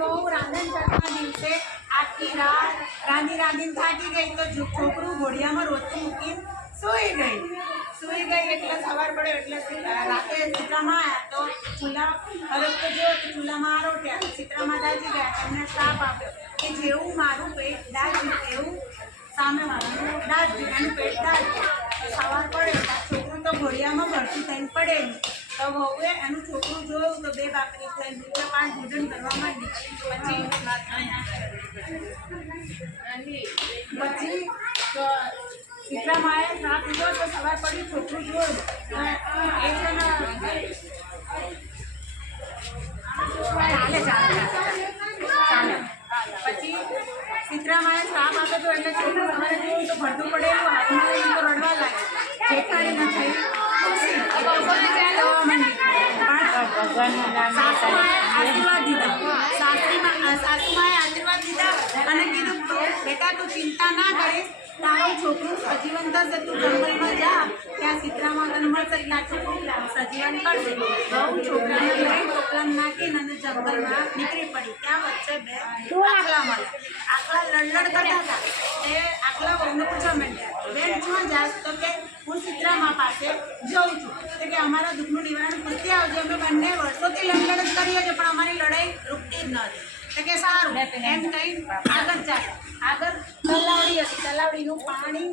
બહુ રાંધણ ચડના દિવસે આખી રાત રાંધી રાંધીને થાકી ગઈ તો છોકરું ઘોડિયામાં રોટલી મૂકીને સૂઈ ગઈ. સૂઈ ગઈ એટલે સવાર પડ્યો એટલે રાતે ચિત્રામાં આવ્યા તો ચૂલા હવે તો જો કે ચૂલામાં આરોટ્યા ચિત્રામાં દાજી ગયા, એમને શ્રાપ આપ્યો કે જેવું મારું પેટ દાજ્યું, એવું સામે મારું દાજ્યું, એનું પેટ દાજ્યું. સવાર પડે છોકરું તો ઘોડિયામાં ભરતી થઈને પડે તો વહુએ એનું છોકરું જોયું તો બે બાકરી થઈ બીજા પાંચ ભોજન કરવા માંડી પછી પછી સીતરા માએ સાપ લીધો તો સવાર પડી છોકરું જોયું તો એ છે ને ચાલે ચાલે ચાલે પછી સીતરામાએ આપ્યો તો એટલે છોકરું સવારે જોયું તો ભરતું પડેલું હાથમાં લઈને તો રડવા લાગે જેઠાણી ન થઈ રોવા માંડી. સાસુમાએ આશીર્વાદ દીધા સાસરીમાં આશીર્વાદ દીધા અને કીધું "તું- બેટા તું ચિંતા ના કરીશ તારું છોકરું સજીવન થશે તું જંગલમાં જા, ત્યાં સીતરામાં મળશે આ છોકરું સજીવન કરશે બહુ છોકરાને લઈ નાખીને અને જંગલમાં નીકળી પડી. ત્યાં વચ્ચે બે આકલા મળ્યા. આકલા લડલડ કરતા હતા. તે આકલા બહુને પૂછવા માંડ્યા બેન શું જાસ? તો કે હું સીતરામા પાસે જઉં છું. તો કે અમારા દુઃખનું નિવારણ પૂરતી આવજો. અમે બંને વર્ષોથી લડલડ જ કરીએ છીએ પણ અમારી લડાઈ રૂકતી જ નથી. તો કે સારું. એમ કહી આગળ ચાલે આગળ તલાવડી હતી. તલાવડીનું પાણી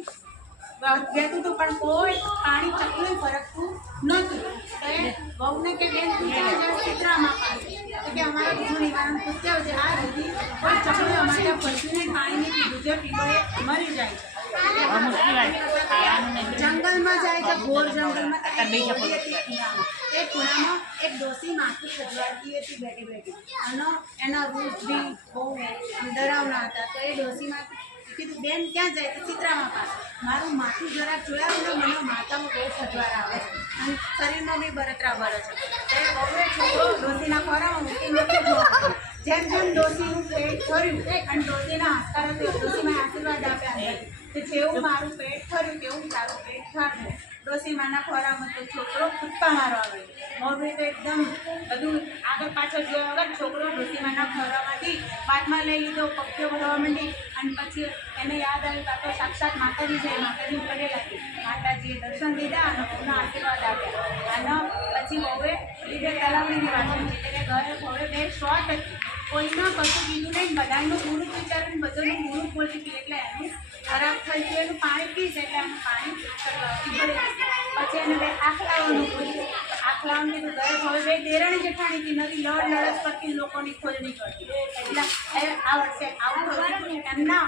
વહેતું હતું પણ કોઈ પાણી ચકલું ફરકતું નહોતું. તો એ વહુને કે, બેન, તું ક્યાં જાય સીતરામા પાસે. તો કે, અમારા દુઃખનું નિવારણ પૂછતી છે. આ દીદી કોઈ ચકલું અમારે ત્યાં ફરતું નહીં પાણી નહીં પીધું છે પીવડે મરી જાય છે. જંગલમાં જાય છે, ઘોર જંગલમાં ડોસી. એ ખૂણામાં એક ડોસી માખી ખજવાડતી હતી બેઠી બેઠી. અને એના રૂપ બી બહુ ડરાવના હતા. તો એ ડોસીમાં કીધું, બેન, ક્યાં જાય? તો ચિત્રામાં પાસે. મારું માથું જરાક જોયા વગર મને માથામાં બહુ ખજવાર આવે છે. અને શરીરમાં બી બળતરા બળે છે. તે બહુ છોકરો ડોસીના ખોરામાં મૂકી નથી જેમ જેમ ડોસીનું પેટ ફર્યું અને ડોસીના હસકારાથી ડોસીમાં આશીર્વાદ આપ્યા કે જેવું મારું પેટ ફર્યું તેવું તારું પેટ ફરવું ડોસીમાના ખોરામાં તો છોકરો કૂદકા મારવા આવ્યો મોરબી તો એકદમ બધું આગળ પાછળ જોયા વગર છોકરો ડોસીમાના ખોરામાંથી બાદમાં લઈ લીધો પક્ષીઓ ભરવા માંડી અને પછી એને યાદ આવ્યું કાં સાક્ષાત માતાજી છે માતાજી લાગી માતાજીએ દર્શન દીધા અને એમના આશીર્વાદ આપ્યા. અને પછી વહુએ લીધે તલાવડીની વાત એટલે ઘરે વહુએ બે શોર્ટ હતી. કોઈના કશું કીધું નહીં, બધાનું પૂરું વિચારીને બધાનું પૂરું ખોલી હતી એટલે એનું ખરાબ થઈ ગયું, એનું પાણી પીશે એટલે એનું પાણી. પછી એને બે પૂછ્યું. દેરાણી જેઠાણી નથી લડ લડસ કરતી લોકોની ખોજણી કરતી એટલે આ વર્ષે આવું થયું એમના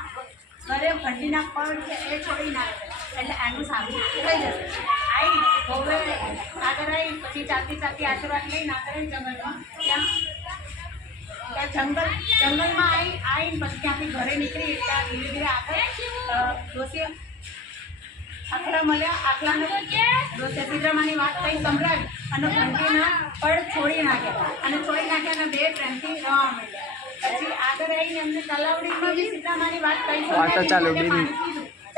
ઘરે ભંડીના પડ છે એ છોડી નાખે એટલે એનું સારું થઈ આવી આગળ આવી પછી ચાલતી ચાલતી આશીર્વાદ લઈને આગળ જંગલમાં. ત્યાં ત્યાં જંગલ, જંગલમાં આવી આવીને પછી ત્યાંથી ઘરે નીકળી, ત્યાં ધીરે ધીરે આગળ આખલા મળ્યા આખલાને ડોસે વાત કઈ સંભળાવી અને ઘંટીના પડ છોડી નાખ્યા. અને છોડી નાખ્યા અને બે પ્રેમથી રવા મળ્યા પછી આગળ આવીને એમને તલાવડીમાં બી સીતામાની વાત કહી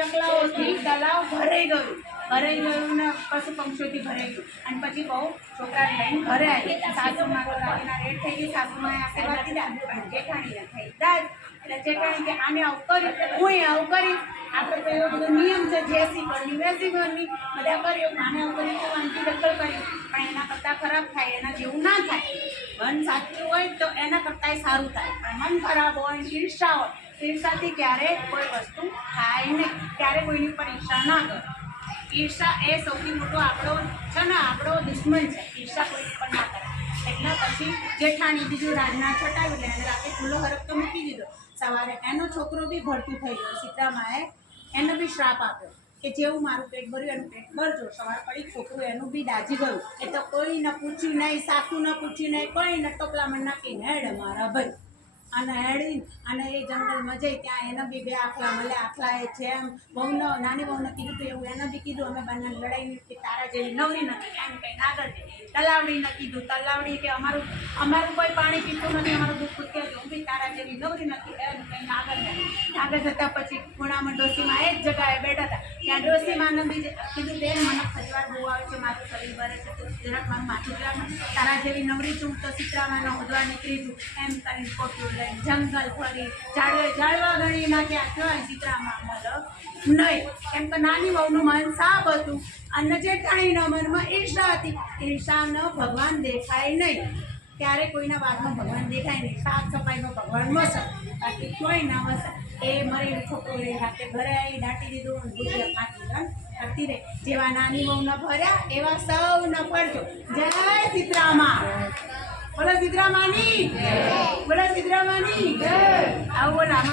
ચકલાઓથી તલાવ ભરાઈ ગયું. ભરાઈ ગયું ને પશુ પંક્ષીઓથી ભરાઈ ગયું. અને પછી બહુ છોકરા લઈને ઘરે આવી. સાસુમાં તો રેડ થઈ ગઈ. સાસુમાં આશીર્વાદ દીધા જેઠાણીને થઈ દાદ એટલે જેઠાણી કે આને આવું કર્યું. હું આવું કરી. આપણે તો એવો બધો નિયમ છે. જેસી ઘરની વેસી ઘરની બધા કર્યું. આને આવું કરી તો વાંચી દખલ કરી પણ એના કરતાં ખરાબ થાય. એના જેવું ના થાય. મન સાચું હોય તો એના કરતાંય સારું થાય. પણ મન ખરાબ હોય, ઈર્ષા હોય ઈર્ષાથી ક્યારેય કોઈ વસ્તુ થાય નહીં. ક્યારે કોઈની પર ઈર્ષા ના કરો. ઈર્ષા એ સૌથી મોટો આપણો છે ને, આપણો દુશ્મન છે. ઈર્ષા કોઈ પણ ના કરે. એટલે પછી જેઠાણી બીજું રાજના છટાવી લે અને રાતે ખુલ્લો હરફ તો મૂકી દીધો. સવારે એનો છોકરો બી ભરતું થઈ ગયો. સીતામાએ એનો બી શ્રાપ આપ્યો કે જેવું મારું પેટ ભર્યું, એનું પેટ ભરજો. સવાર પડી છોકરું એનું બી દાજી ગયું. એ તો કોઈને પૂછ્યું નહીં, સાસુ ન પૂછ્યું નહીં કોઈને ટોપલામાં નાખીને હેડ મારા ભાઈ. અને હેડી અને એ જંગલમાં જઈ ત્યાં એને બી બે આખલા મળે આખલા એ જેમ બહુનો, નાની બહુને કીધું એવું એને બી કીધું. અમે બંને લડાઈ નથી તારા જેવી નવરી નથી એમ કંઈ આગળ જઈ તલાવડીને કીધું. તલાવડી કે અમારું અમારું કોઈ પાણી પીતું નથી, અમારું દુઃખ કે હું બી તારા જેવી નવરી નથી, એમ કંઈ આગળ જાય આગળ જતાં પછી ખૂણામાં ડોસીમાં એ જ જગાએ બેઠા હતા. ત્યાં ડોસીમાં બી જે- કીધું, બેન, મને ખજવાર બહુ આવે છે, મારું શરીર ભરે છે. માથું તારા જેવી નવરી છું તો સીતરામાં હોદવા નીકળી છું એમ કરીને પોટલું લઈને જંગલ ફરી ઝાડવે ઝાડવા ગણી નાખ્યા. કહેવાય સીતરામાં મતલબ નહીં. એમ તો નાની વહુનું મન સાફ હતું. અને જે જેઠાણીના મનમાં ઈર્ષા હતી ઈર્ષાનો ભગવાન દેખાય નહીં. ત્યારે કોઈના વાતમાં ભગવાન દેખાય નહીં. સાફ સફાઈમાં ભગવાન મસર બાકી કોઈ ના મસર એ મરી છોકરો ઘરે આવી દાટી દીધું અને ખાતી રન કરતી રહે. જેવા નાની વહુના ભર્યા એવા સૌ ન પડજો. જય સીતરામા બોલો સીતરામાની બોલો સીતરામાની આવું બોલા